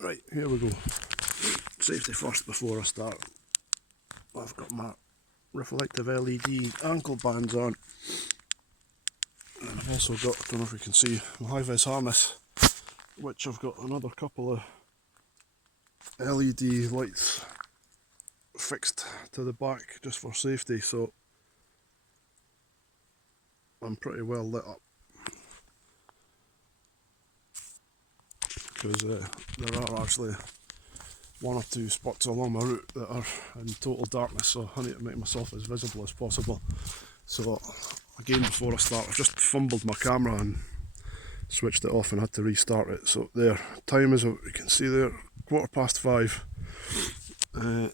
Right, here we go. Safety first before I start. I've got my reflective LED ankle bands on. And I've also got, I don't know if you can see, my high-vis harness, which I've got another couple of LED lights fixed to the back just for safety, so I'm pretty well lit up. Because there are actually one or two spots along my route that are in total darkness, so I need to make myself as visible as possible. So again, before I start, I've just fumbled my camera and switched it off and had to restart it. So there, time is, you can see there, 5:15.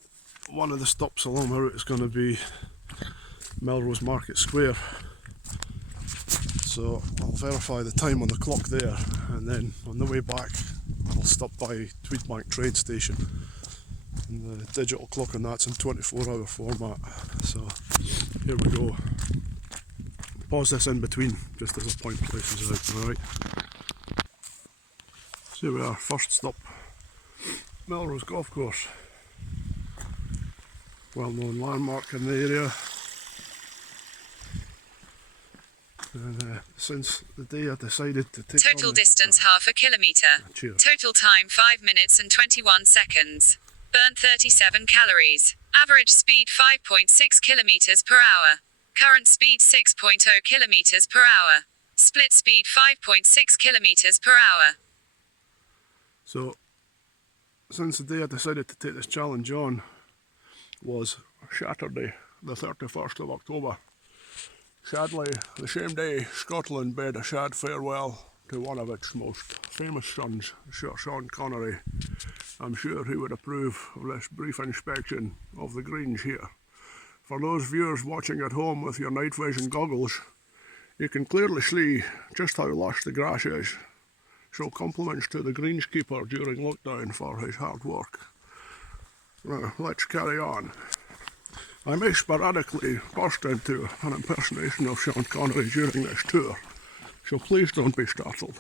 One of the stops along my route is going to be Melrose Market Square. So I'll verify the time on the clock there, and then on the way back I'll stop by Tweedbank train station. And the digital clock on that's in 24-hour format. So here we go. Pause this in between just as I point places out. Alright. So here we are, first stop, Melrose Golf Course. Well-known landmark in the area. And since the day I decided to take total distance half a kilometre. Cheers. Total time 5 minutes and 21 seconds. Burnt 37 calories. Average speed 5.6 kilometres per hour. Current speed 6.0 kilometres per hour. Split speed 5.6 kilometres per hour. So, since the day I decided to take this challenge on was Saturday, the 31st of October. Sadly, the same day, Scotland bade a sad farewell to one of its most famous sons, Shir Sean Connery. I'm sure he would approve of this brief inspection of the greens here. For those viewers watching at home with your night vision goggles, you can clearly see just how lush the grass is. So compliments to the greenskeeper during lockdown for his hard work. Now, let's carry on. I may sporadically burst into an impersonation of Sean Connery during this tour, so please don't be startled.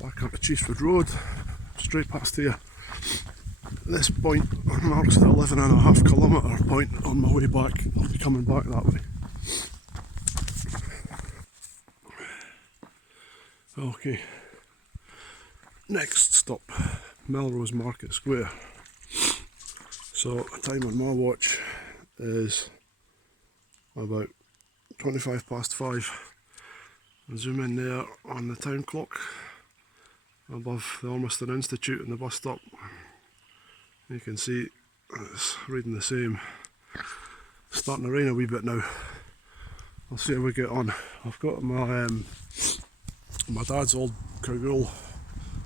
Back onto Chiefswood Road, straight past here. This point marks the 11.5 kilometre point on my way back. I'll be coming back that way. Okay, next stop, Melrose Market Square. So, time on my watch is about 5:25. I'll zoom in there on the town clock above the Ormiston Institute and the bus stop. You can see it's reading the same. It's starting to rain a wee bit now. I'll see how we get on. I've got my dad's old cagoule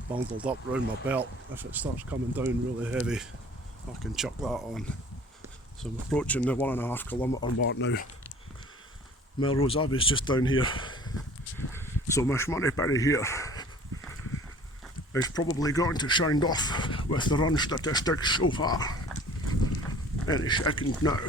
bundled up round my belt. If it starts coming down really heavy, I can chuck that on. So I'm approaching the 1.5 kilometre mark now. Melrose Abbey's just down here. So my shmoney penny here is probably going to sound off with the run statistics so far any second now.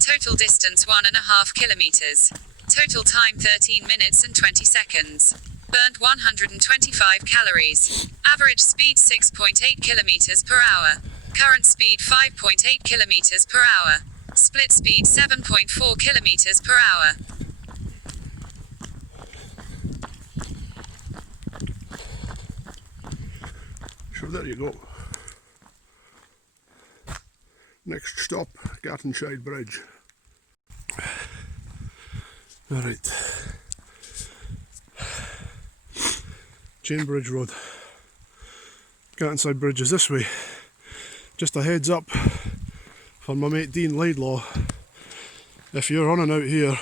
Total distance 1.5 kilometres. Total time 13 minutes and 20 seconds. Burnt 125 calories. Average speed 6.8 kilometres per hour. Current speed 5.8 kilometres per hour. Split speed 7.4 kilometres per hour. So there you go. Next stop, Gartonshide Bridge. Alright. Chainbridge Road. Gartonshide Bridge is this way. Just a heads up for my mate Dean Laidlaw. If you're running out here,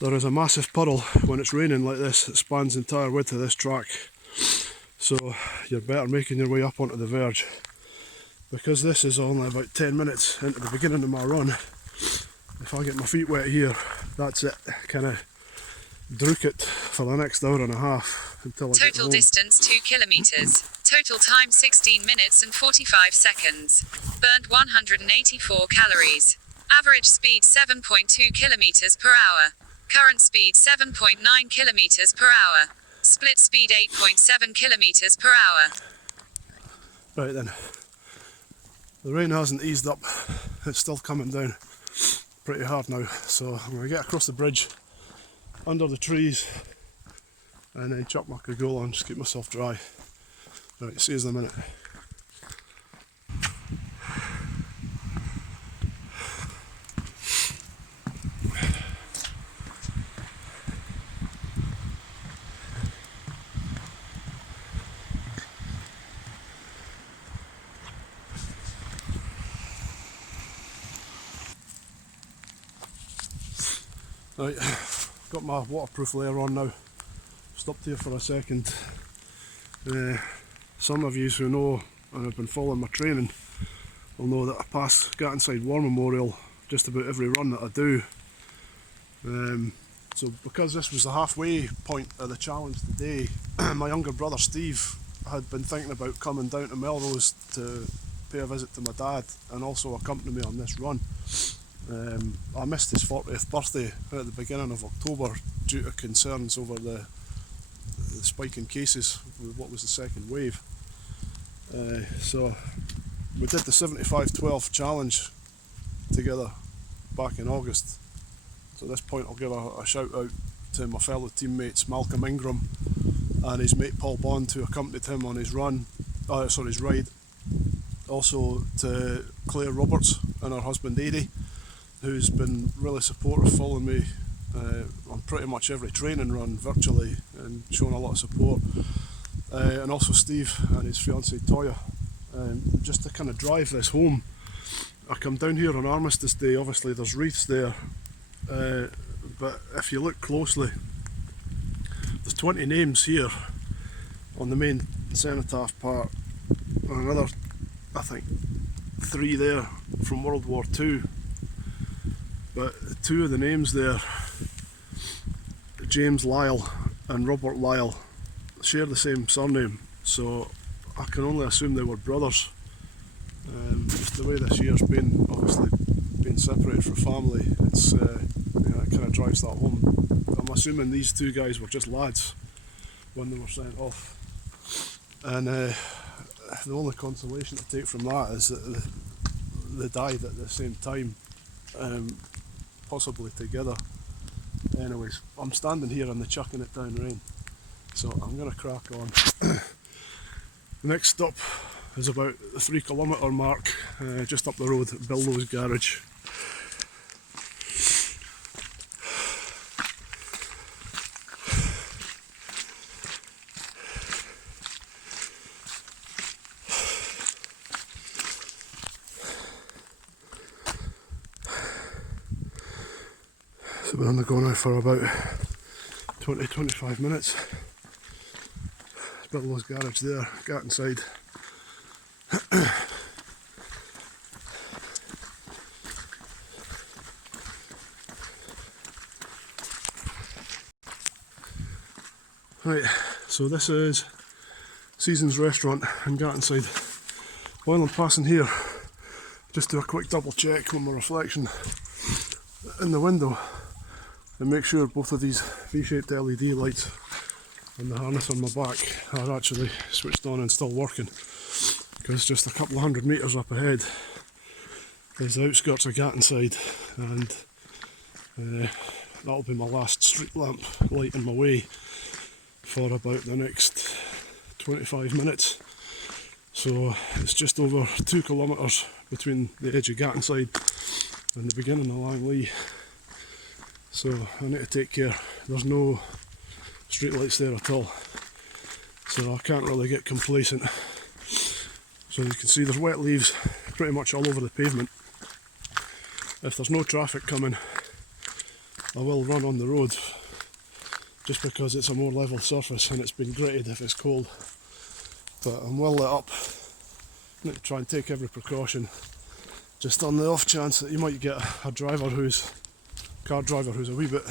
there is a massive puddle when it's raining like this that spans the entire width of this track. So you're better making your way up onto the verge. Because this is only about 10 minutes into the beginning of my run, if I get my feet wet here, that's it. Kind of drook it for the next hour and a half until I get Total home. distance 2 kilometers. Total time 16 minutes and 45 seconds. Burnt 184 calories. Average speed 7.2 kilometers per hour. Current speed 7.9 kilometers per hour. Split speed 8.7 kilometers per hour. Right then, the rain hasn't eased up, it's still coming down pretty hard now, so I'm going to get across the bridge, under the trees, and then chuck my cagoule on, just keep myself dry. Right, see you in a minute. Right, got my waterproof layer on now. Stopped here for a second. Some of you who know and have been following my training will know that I pass Galashiels War Memorial just about every run that I do. So because this was the halfway point of the challenge today, my younger brother Steve had been thinking about coming down to Melrose to pay a visit to my dad and also accompany me on this run. I missed his 40th birthday at the beginning of October due to concerns over the spike in cases with what was the second wave. So we did the 75-12 challenge together back in August. So at this point I'll give a shout out to my fellow teammates Malcolm Ingram and his mate Paul Bond, who accompanied him on his his ride. Also to Claire Roberts and her husband Eddie, who's been really supportive, following me on pretty much every training run virtually and showing a lot of support. And also Steve and his fiancée Toya. Just to kind of drive this home, I come down here on Armistice Day. Obviously there's wreaths there, but if you look closely, there's 20 names here on the main cenotaph part, and another, I think, 3 there from World War II. But 2 of the names there, James Lyle and Robert Lyle, share the same surname, so I can only assume they were brothers. Just the way this year's been, obviously being separated from family, it's it kind of drives that home. I'm assuming these 2 guys were just lads when they were sent off, and the only consolation to take from that is that they died at the same time, possibly together. Anyways, I'm standing here in the chucking it down rain, so I'm going to crack on. The next stop is about the 3 kilometre mark, just up the road at Melrose Garage. So we're on the go now for about 20-25 minutes. There's Melrose Garage there, get inside. Right, so this is Seasons Restaurant in Galashiels. While I'm passing here, just do a quick double check with my reflection in the window and make sure both of these V-shaped LED lights and the harness on my back are actually switched on and still working, because just a couple of 100 metres up ahead is the outskirts of Galashiels, and that'll be my last street lamp lighting my way for about the next 25 minutes. So it's just over 2 kilometres between the edge of Galashiels and the beginning of Langley. So I need to take care. There's no street lights there at all, so I can't really get complacent. So you can see there's wet leaves pretty much all over the pavement. If there's no traffic coming, I will run on the road, just because it's a more level surface and it's been gritted if it's cold. But I'm well lit up. I need to try and take every precaution, just on the off chance that you might get a car driver who's a wee bit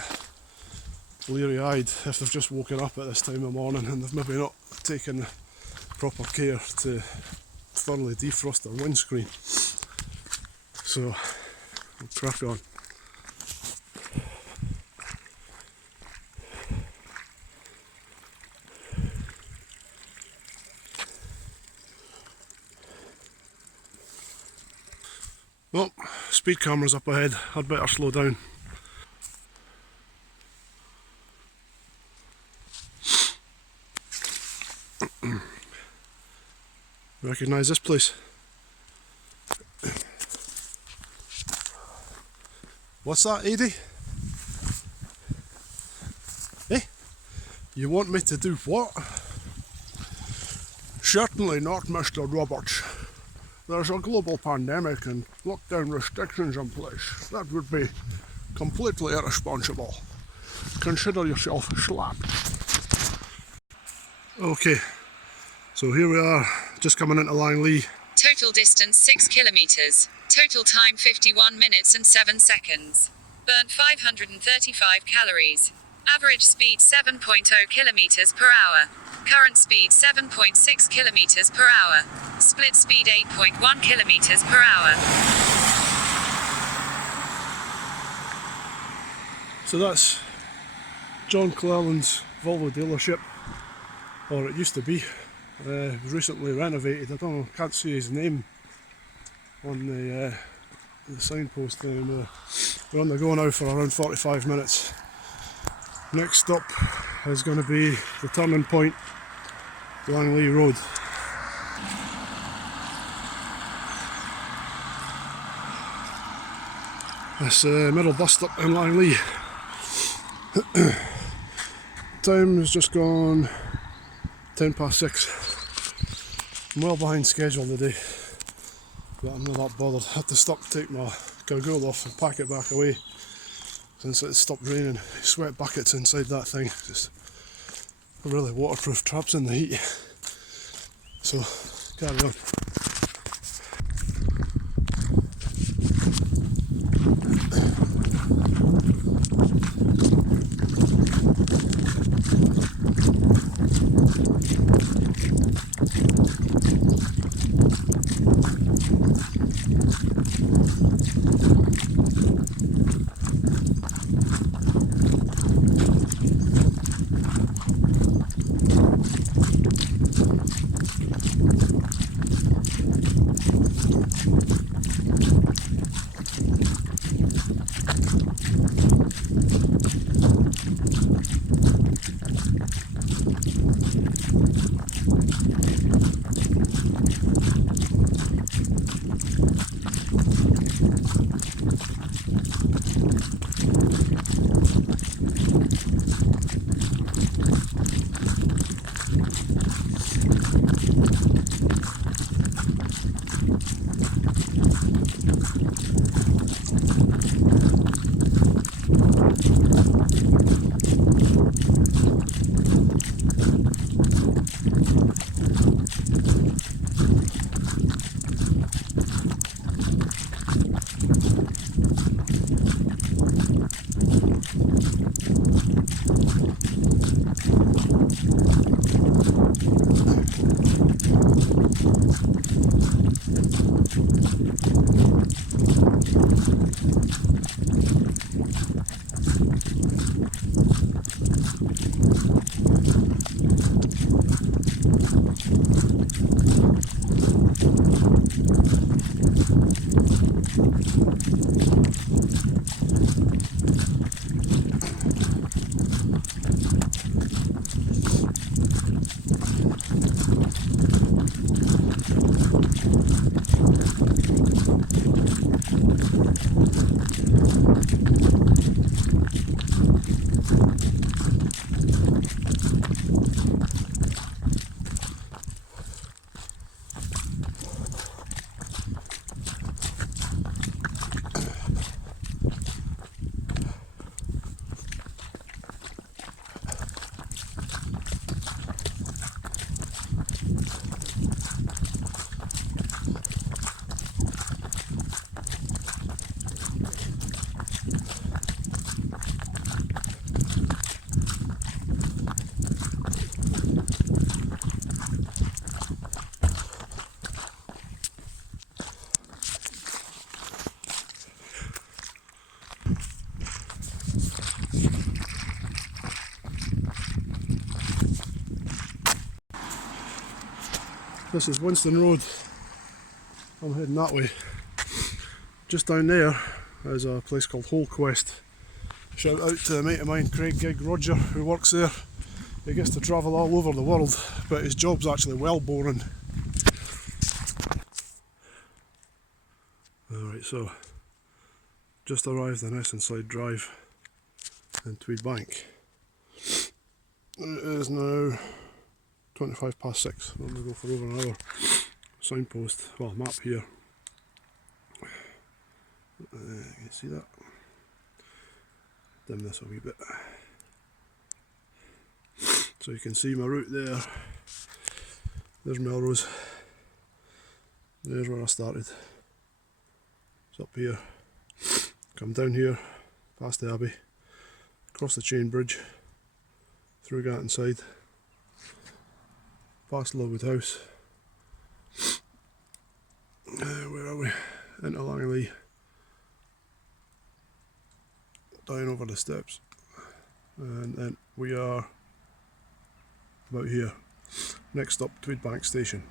bleary-eyed if they've just woken up at this time of morning and they've maybe not taken proper care to thoroughly defrost their windscreen. So we'll crack on. Well, speed camera's up ahead, I'd better slow down. Recognise this place? What's that, Edie? Eh? You want me to do what? Certainly not, Mr. Roberts. There's a global pandemic and lockdown restrictions in place. That would be completely irresponsible. Consider yourself slapped. Okay, so here we are, just coming into Langley. Total distance 6 kilometers. Total time 51 minutes and 7 seconds. Burnt 535 calories. Average speed 7.0 kilometers per hour. Current speed 7.6 kilometers per hour. Split speed 8.1 kilometers per hour. So that's John Clelland's Volvo dealership, or it used to be. It was recently renovated. I don't know, can't see his name on the signpost anymore. We're on the go now for around 45 minutes. Next stop is going to be the turning point, Langley Road. This middle bus stop in Langley. Time has just gone 6:10. I'm well behind schedule today, but I'm not that bothered. I had to stop to take my gargoyle off and pack it back away since it stopped raining. Sweat buckets inside that thing, just really waterproof, traps in the heat. So carry on. This is Winston Road. I'm heading that way. Just down there is a place called requesht. Shout out to a mate of mine, Craig Gig Roger, who works there. He gets to travel all over the world, but his job's actually well boring. Alright, so just arrived on Essenside Drive in Tweed Bank. It is now 25 past 6. I'm going to go for over an hour. Signpost, well, map here. You can see that. Dim this a wee bit. So you can see my route there. There's Melrose. There's where I started. It's up here. Come down here, past the Abbey, across the chain bridge, through Gattonside, past Lowood House. Where are we? Into Langley. Down over the steps. And then we are about here. Next up, Tweed Bank Station.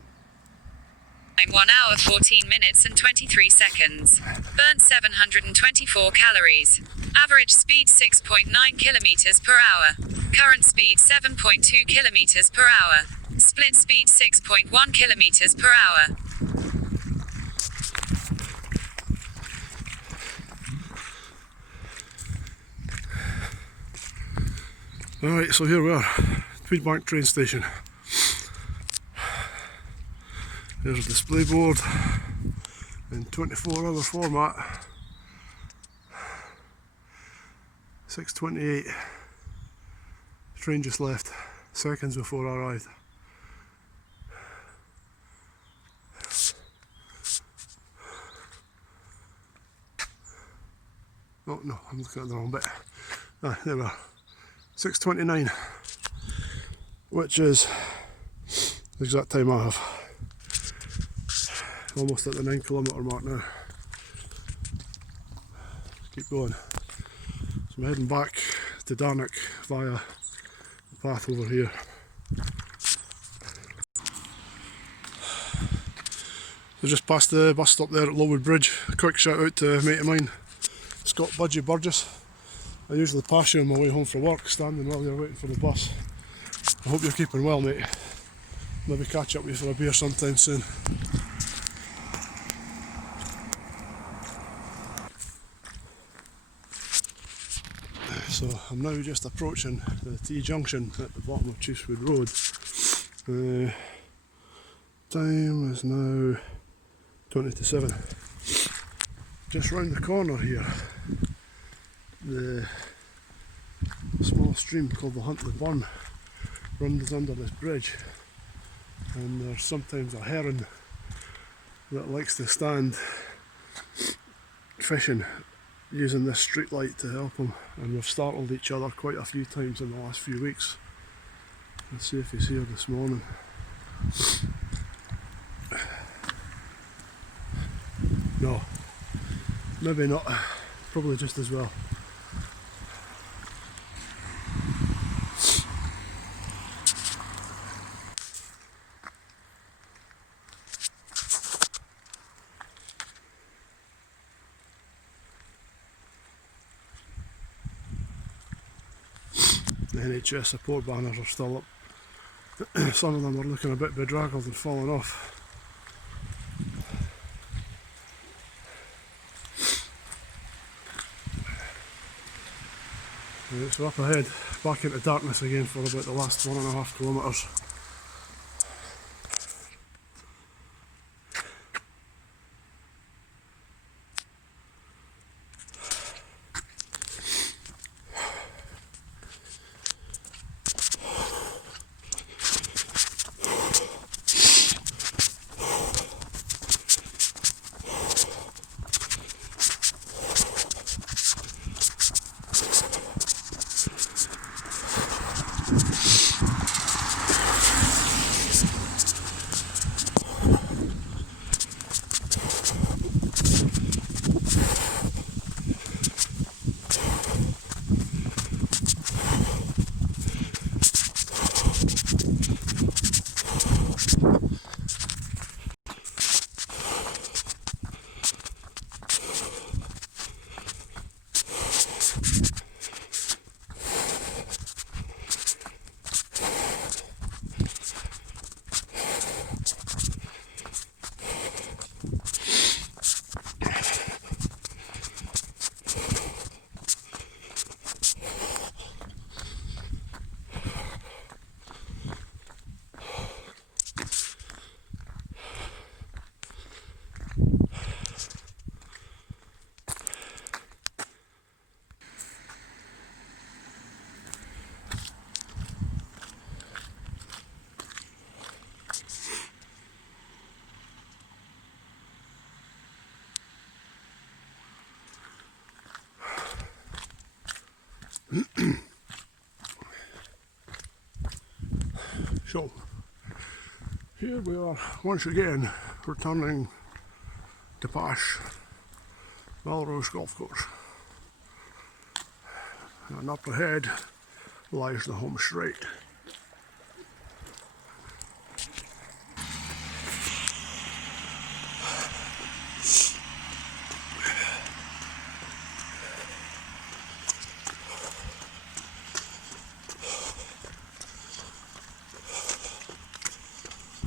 1 hour 14 minutes and 23 seconds. Burnt 724 calories. Average speed 6.9 kilometers per hour. Current speed 7.2 kilometers per hour. Split speed 6.1 kilometers per hour. Alright, so here we are, Tweed Bank train station. There's a display board in 24-hour format. 6:28. Train just left, seconds before I arrived. Oh no, I'm looking at the wrong bit. Ah, there we are. 6:29, which is the exact time I have. Almost at the 9 kilometre mark now. Keep going. So I'm heading back to Darnock via the path over here. So just past the bus stop there at Lowood Bridge. A quick shout out to a mate of mine, Scott Budgie Burgess. I usually pass you on my way home from work, standing while you're waiting for the bus. I hope you're keeping well, mate. Maybe catch up with you for a beer sometime soon. So I'm now just approaching the T-junction at the bottom of Chiefswood Road. Time is now 20 to 7. Just round the corner here, the small stream called the Huntley Burn runs under this bridge, and there's sometimes a heron that likes to stand fishing using this street light to help him, and we've startled each other quite a few times in the last few weeks. Let's see if he's here this morning. No, maybe not, probably just as well. The NHS support banners are still up. Some of them are looking a bit bedraggled and falling off. Right, so up ahead, back into darkness again for about the last 1.5 kilometres. So, here we are once again returning to Pash, Melrose Golf Course. And up ahead lies the home straight.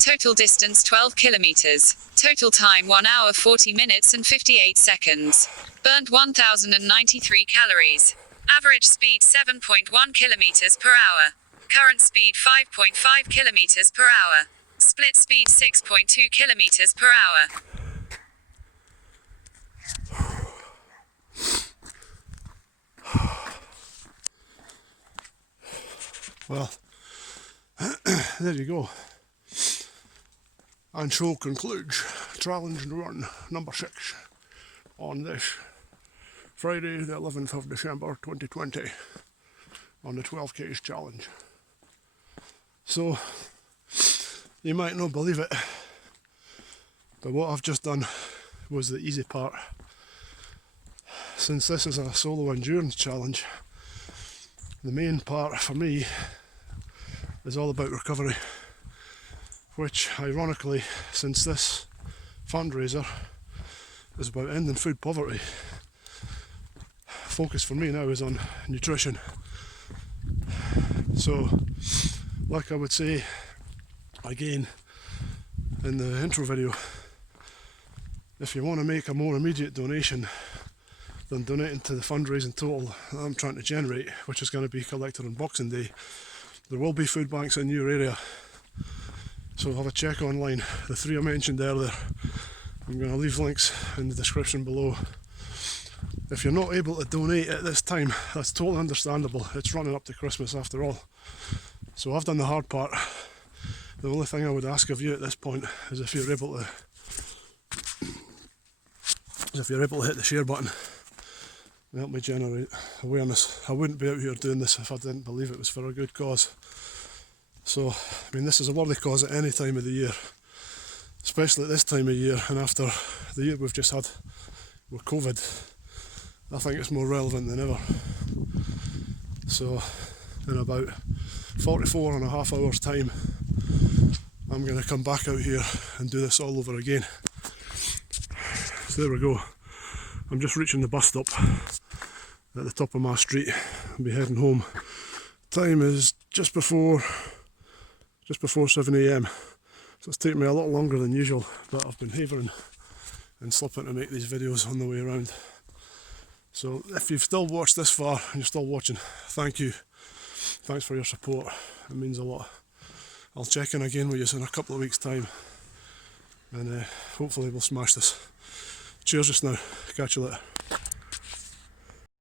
Total distance 12 kilometers. Total time 1 hour 40 minutes and 58 seconds. Burnt 1093 calories. Average speed 7.1 kilometers per hour. Current speed 5.5 kilometers per hour. Split speed 6.2 kilometers per hour. Well, there you go. And so concludes challenge and run number 6 on this Friday the 11th of December 2020 on the 12Ks challenge. So, you might not believe it, but what I've just done was the easy part. Since this is a solo endurance challenge, the main part for me is all about recovery, which ironically, since this fundraiser is about ending food poverty, focus for me now is on nutrition. So, like I would say again in the intro video, if you want to make a more immediate donation than donating to the fundraising total that I'm trying to generate, which is going to be collected on Boxing Day, there will be food banks in your area. So have a check online. The 3 I mentioned earlier, I'm going to leave links in the description below. If you're not able to donate at this time, that's totally understandable. It's running up to Christmas after all. So I've done the hard part. The only thing I would ask of you at this point is if you're able to hit the share button and help me generate awareness. I wouldn't be out here doing this if I didn't believe it was for a good cause. So, I mean, this is a worthy cause at any time of the year, especially at this time of year, and after the year we've just had with COVID, I think it's more relevant than ever. So, in about 44 and a half hours time, I'm going to come back out here and do this all over again. So there we go. I'm just reaching the bus stop at the top of my street. I'll be heading home. Time is just before 7 AM. So it's taken me a lot longer than usual, but I've been havering and slipping to make these videos on the way around. So if you've still watched this far and you're still watching, thank you. Thanks for your support. It means a lot. I'll check in again with you in a couple of weeks' time, and hopefully we'll smash this. Cheers just now. Catch you later.